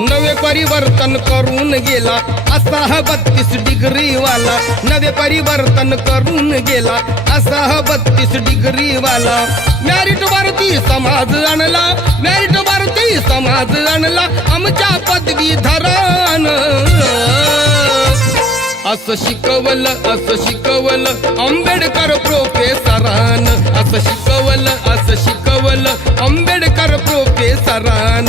नवे परिवर्तन करून गेला असा हा 32 डिग्री वाला, नवे परिवर्तन करून गेला असा हा 32 डिग्री वाला। मॅरिट वरती समाज आणला, मॅरिट वरती समाज आणला आमच्या पदवीधरान। असं शिकवलं आंबेडकर प्रोफेसरान, असं शिकवलं आंबेडकर प्रोफेसरान।